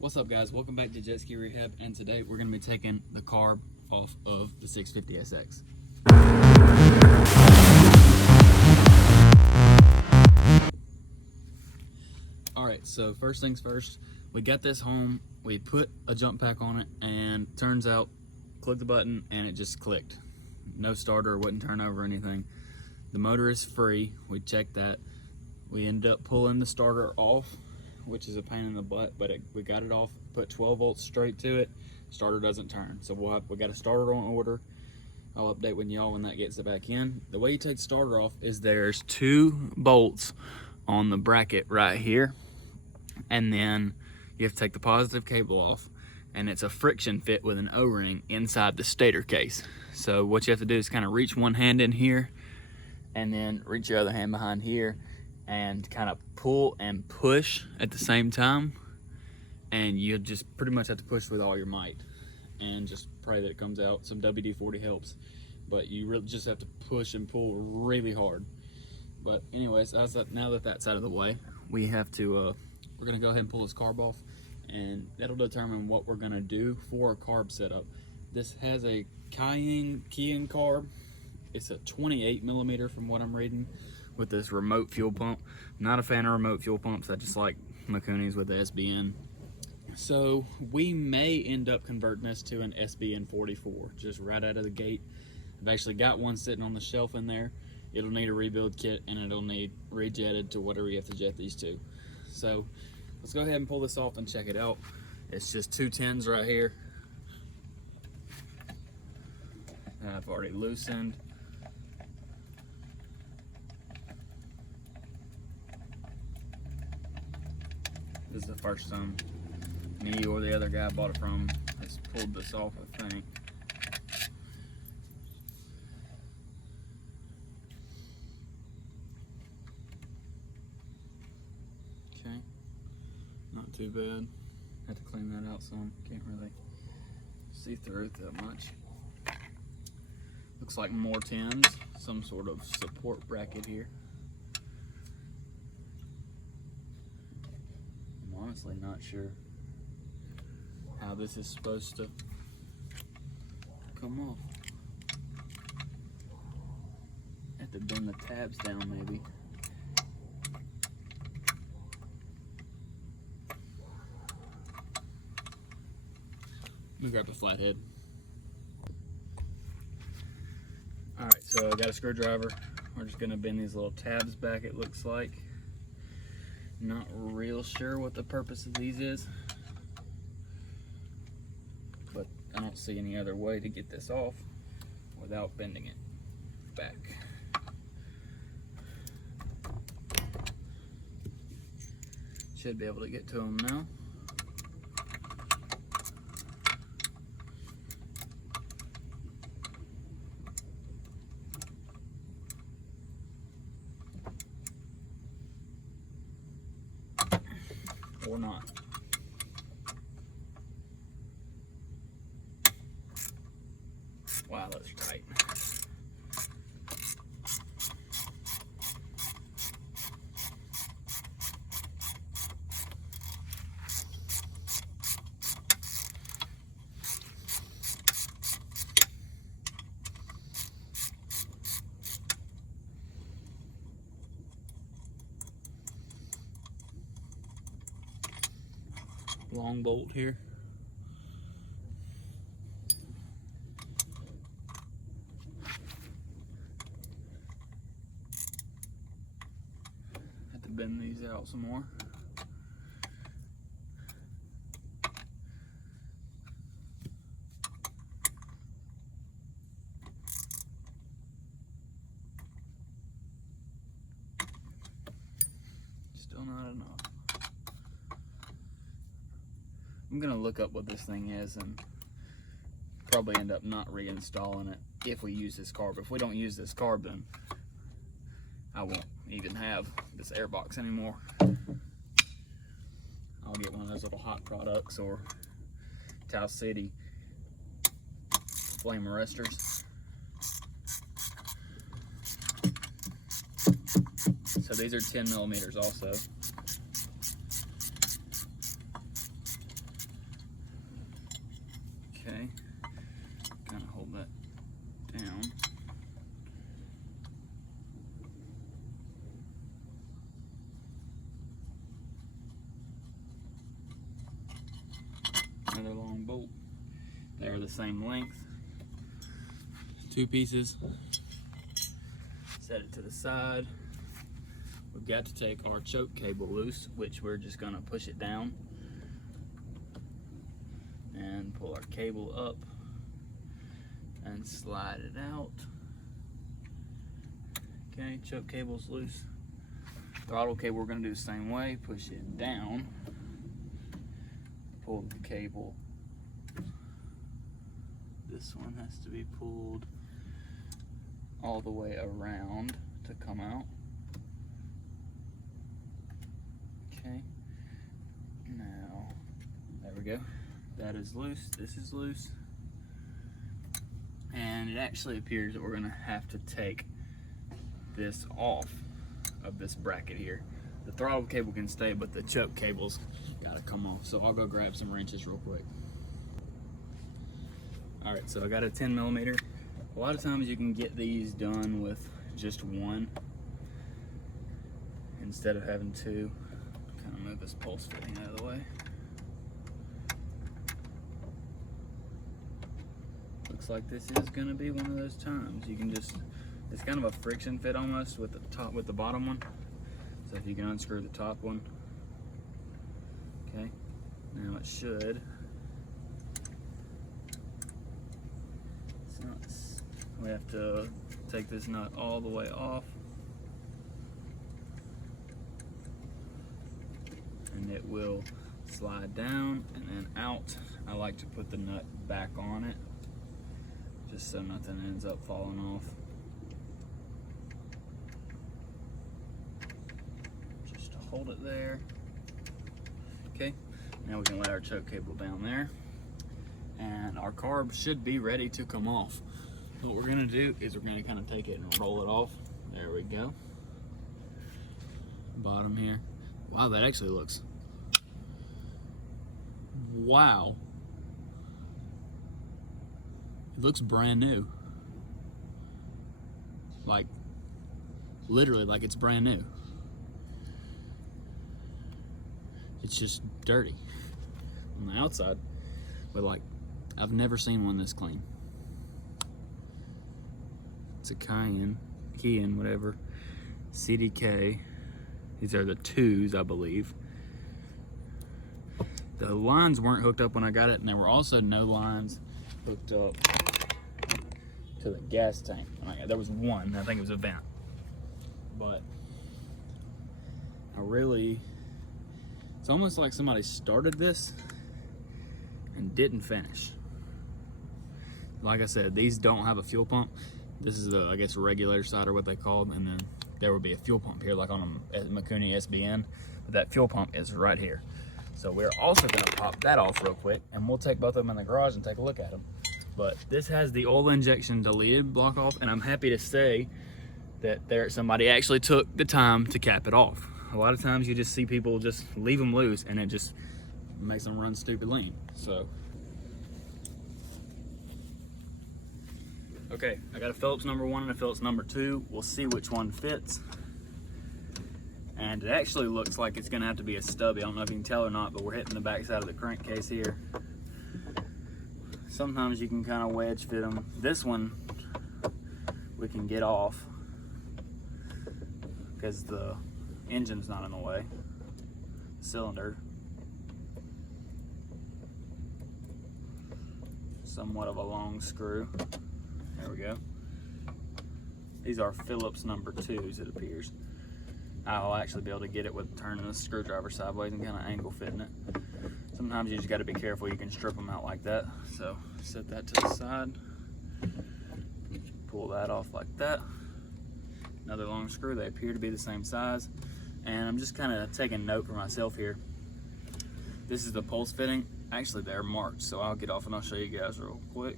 What's up, guys? Welcome back to Jet Ski Rehab, and today we're going to be taking the carb off of the 650SX. Alright, so first things first, we got this home, we put a jump pack on it, and turns out, click the button and it just clicked. No starter, wouldn't turn over or anything. The motor is free, we checked that. We ended up pulling the starter off, which is a pain in the butt, but we got it off, put 12 volts straight to it, starter doesn't turn. So we got a starter on order. I'll update with y'all when that gets it back in. The way you take the starter off is there's 2 bolts on the bracket right here, and then you have to take the positive cable off, and it's a friction fit with an O-ring inside the stator case. So what you have to do is kind of reach one hand in here, and then reach your other hand behind here, and kind of pull and push at the same time, and you just pretty much have to push with all your might and just pray that it comes out. Some WD-40 helps, but you really just have to push and pull really hard. But anyways, now that that's out of the way, we have to we're gonna go ahead and pull this carb off, and that'll determine what we're gonna do for a carb setup. This has a Cayenne carb. It's a 28 millimeter from what I'm reading, with this remote fuel pump. Not a fan of remote fuel pumps. I just like Makunis with the SBN. So we may end up converting this to an SBN 44, just right out of the gate. I've actually got one sitting on the shelf in there. It'll need a rebuild kit, and it'll need rejetted to whatever you have to jet these to. So let's go ahead and pull this off and check it out. It's just 2 10s right here. I've already loosened. This is the first time me or the other guy I bought it from has pulled this off, I think. Okay, not too bad. Had to clean that out some. Can't really see through it that much. Looks like more 10s, some sort of support bracket here. Honestly not sure how this is supposed to come off. Have to bend the tabs down maybe. Let me grab a flathead. Alright, so I got a screwdriver. We're just gonna bend these little tabs back, it looks like. Not real sure what the purpose of these is, but I don't see any other way to get this off without bending it back. Should be able to get to them now. Or not. Wow, those are tight. Long bolt here. Have to bend these out some more. Still not enough. I'm gonna look up what this thing is and probably end up not reinstalling it if we use this carb. If we don't use this carb, then I won't even have this air box anymore. I'll get one of those little hot products or Tau City flame arresters. So these are 10 millimeters also. Okay, kind of hold that down. Another long bolt. They're the same length. 2 pieces. Set it to the side. We've got to take our choke cable loose, which we're just gonna push it down and pull our cable up and slide it out. Okay, choke cable's loose. Throttle cable, we're gonna do the same way. Push it down, pull the cable. This one has to be pulled all the way around to come out. Okay, now, there we go. That is loose, this is loose. And it actually appears that we're gonna have to take this off of this bracket here. The throttle cable can stay, but the choke cable's gotta come off. So I'll go grab some wrenches real quick. All right, so I got a 10mm. A lot of times you can get these done with just one instead of having 2. Kind of move this pulse fitting out of the way. Looks like this is gonna be one of those times. You can just, it's kind of a friction fit almost with the top, with the bottom one. So if you can unscrew the top one. Okay, now it should. We have to take this nut all the way off. And it will slide down and then out. I like to put the nut back on it just so nothing ends up falling off. Just hold it there. Okay, now we can let our choke cable down there. And our carb should be ready to come off. So what we're gonna do is we're gonna kind of take it and roll it off. There we go. Bottom here. Wow, that actually looks, wow. It looks brand new. Like, literally like it's brand new. It's just dirty on the outside, but like, I've never seen one this clean. It's a Cayenne, whatever, CDK. These are the 2s, I believe. The lines weren't hooked up when I got it, and there were also no lines hooked up to the gas tank. There was one, I think it was a vent. But I really, it's almost like somebody started this and didn't finish. Like I said, these don't have a fuel pump. This is the, I guess, regulator side or what they call them, and then there would be a fuel pump here like on a Mikuni SBN, but that fuel pump is right here. So we're also gonna pop that off real quick, and we'll take both of them in the garage and take a look at them. But this has the oil injection deleted block off, and I'm happy to say that somebody actually took the time to cap it off. A lot of times you just see people just leave them loose, and it just makes them run stupid lean. So, okay, I got a Phillips number 1 and a Phillips number 2. We'll see which one fits. And it actually looks like it's gonna have to be a stubby. I don't know if you can tell or not, but we're hitting the back side of the crankcase here. Sometimes you can kind of wedge fit them. This one we can get off because the engine's not in the way. Cylinder. Somewhat of a long screw. There we go. These are Phillips number 2s, it appears. I'll actually be able to get it with turning the screwdriver sideways and kind of angle fitting it. Sometimes you just got to be careful. You can strip them out like that. So set that to the side. Pull that off like that. Another long screw. They appear to be the same size. And I'm just kind of taking note for myself here. This is the pulse fitting. Actually, they're marked, so I'll get off and I'll show you guys real quick.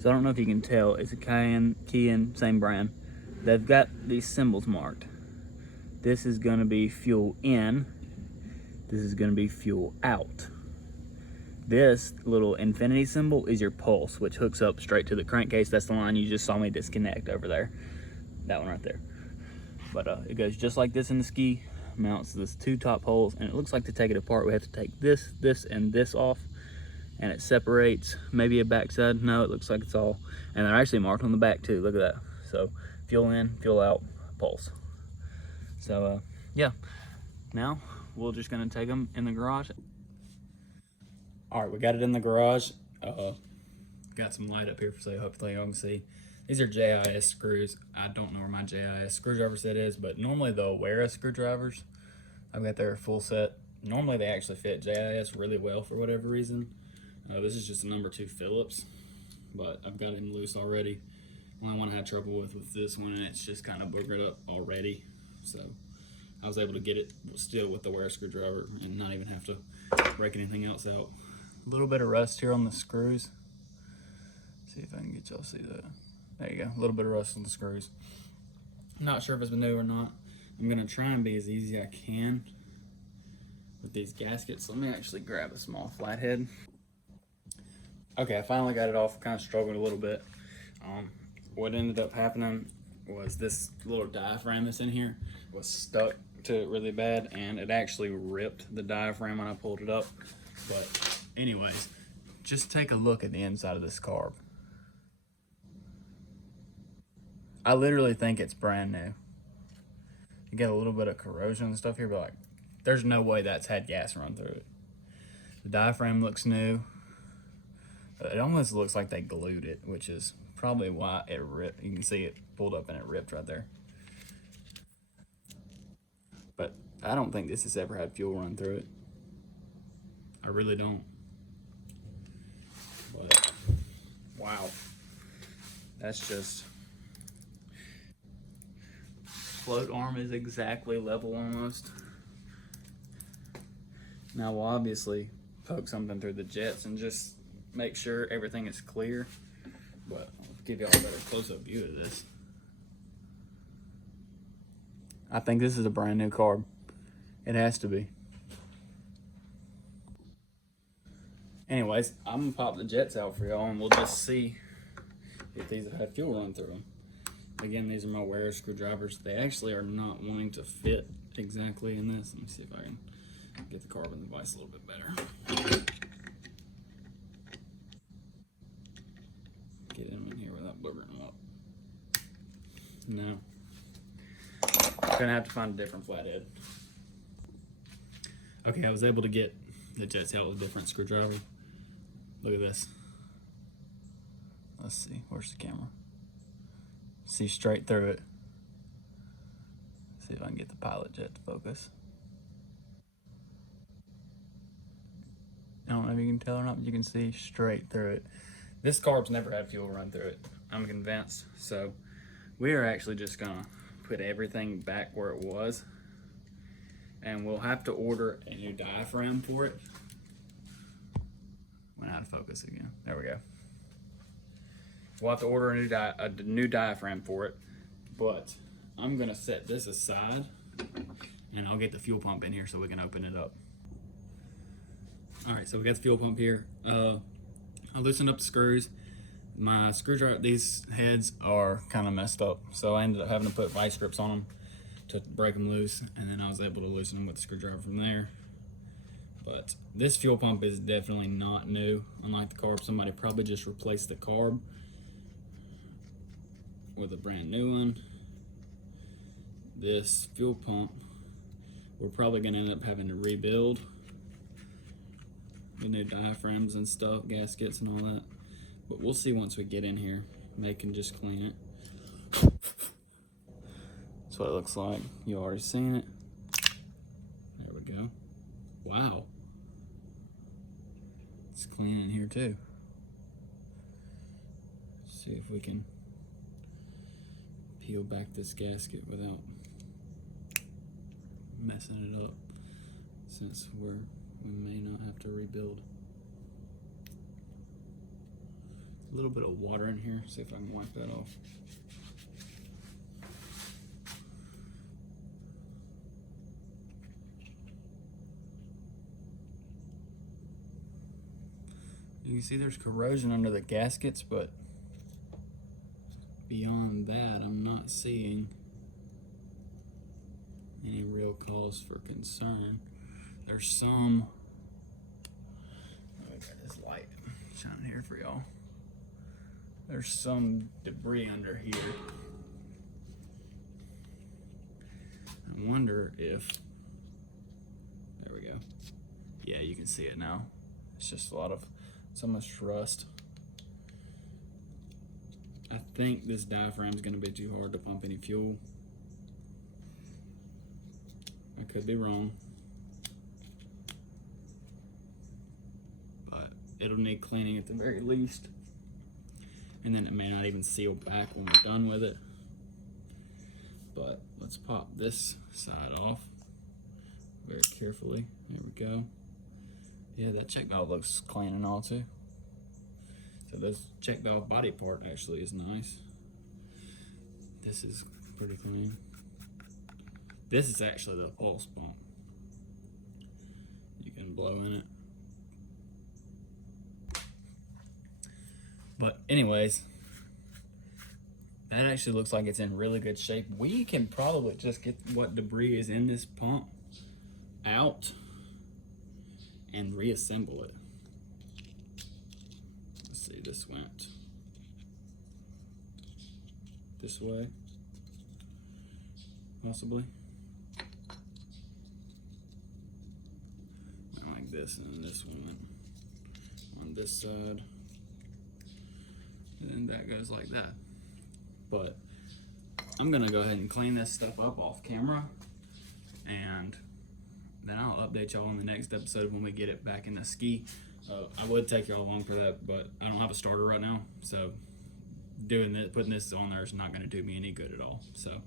So I don't know if you can tell, it's a Cayenne, same brand. They've got these symbols marked. This is gonna be fuel in, This is gonna be fuel out. This little infinity symbol is your pulse, which hooks up straight to the crankcase. That's the line you just saw me disconnect over there. That one right there. But it goes just like this in the ski, mounts this 2 top holes, and it looks like to take it apart, we have to take this, this, and this off, and it separates maybe a backside. No, it looks like it's all, and they're actually marked on the back too, look at that. So fuel in, fuel out, pulse. So yeah, now we're just gonna take them in the garage. All right, we got it in the garage. Got some light up here so hopefully y'all can see. These are JIS screws. I don't know where my JIS screwdriver set is, but normally the Awera screwdrivers, I've got their full set. Normally they actually fit JIS really well for whatever reason. This is just a number 2 Phillips, but I've got him loose already. Only one I had trouble with this one, and it's just kind of boogered up already. So I was able to get it still with the Awera screwdriver and not even have to break anything else out. A little bit of rust here on the screws. See if I can get y'all to see that. There you go, a little bit of rust on the screws. I'm not sure if it's been new or not. I'm gonna try and be as easy as I can with these gaskets. Let me actually grab a small flathead. Okay, I finally got it off. Kind of struggled a little bit. What ended up happening was this little diaphragm that's in here was stuck to it really bad, and it actually ripped the diaphragm when I pulled it up. But anyways, just take a look at the inside of this carb. I literally think it's brand new. You get a little bit of corrosion and stuff here, but like, there's no way that's had gas run through it. The diaphragm looks new. It almost looks like they glued it, which is probably why it ripped. You can see it pulled up and it ripped right there. But I don't think this has ever had fuel run through it. I really don't. But wow, that's just, float arm is exactly level almost. Now we'll obviously poke something through the jets and just make sure everything is clear, but I'll give y'all a better close-up view of this. I think this is a brand new carb. It has to be. Anyways, I'm gonna pop the jets out for y'all and we'll just see if these have had fuel run through them. Again, these are my Awera screwdrivers. They actually are not wanting to fit exactly in this. Let me see if I can get the carb in the vise a little bit better. Get them in here without boogering them up. No. Gonna have to find a different flathead. Okay, I was able to get the jets out with a different screwdriver. Look at this. Let's see, where's the camera? See straight through it. See if I can get the pilot jet to focus. I don't know if you can tell or not, but you can see straight through it. This carb's never had fuel run through it, I'm convinced. So we are actually just gonna put everything back where it was, and we'll have to order a new diaphragm for it. Went out of focus again. There we go. We'll have to order a new diaphragm for it, but I'm gonna set this aside and I'll get the fuel pump in here so we can open it up. All right, so we got the fuel pump here. I loosened up the screws. My screwdriver, these heads are kind of messed up, so I ended up having to put vice grips on them to break them loose, and then I was able to loosen them with the screwdriver from there. But this fuel pump is definitely not new. Unlike the carb, somebody probably just replaced the carb with a brand new one. This fuel pump, we're probably gonna end up having to rebuild with new diaphragms and stuff, gaskets and all that. But we'll see once we get in here. They can just clean it. That's what it looks like. You already seen it. There we go. Wow. It's clean in here too. Let's see if we can peel back this gasket without messing it up, since we may not have to rebuild. A little bit of water in here, see if I can wipe that off. You can see there's corrosion under the gaskets, but beyond that, I'm not seeing any real cause for concern. There's some, oh, I got this light shining here for y'all. There's some debris under here. I wonder if, there we go. Yeah, you can see it now. It's just a lot of, so much rust. I think this diaphragm's gonna be too hard to pump any fuel. I could be wrong, but it'll need cleaning at the very least. And then it may not even seal back when we're done with it. But let's pop this side off very carefully. There we go. Yeah, that check valve looks clean and all too. So this check valve body part actually is nice. This is pretty clean. This is actually the pulse pump. You can blow in it. But anyways, that actually looks like it's in really good shape. We can probably just get what debris is in this pump out and reassemble it. Let's see, this went this way, possibly. Went like this, and then this one went on this side. And that goes like that. But I'm gonna go ahead and clean this stuff up off camera, and then I'll update y'all on the next episode when we get it back in the ski. I would take y'all along for that, but I don't have a starter right now, so doing this, putting this on there is not gonna do me any good at all. So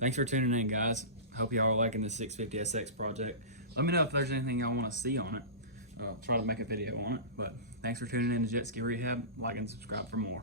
thanks for tuning in, guys. Hope y'all are liking the 650 SX project. Let me know if there's anything y'all wanna see on it. I'll try to make a video on it, but thanks for tuning in to Jet Ski Rehab. Like and subscribe for more.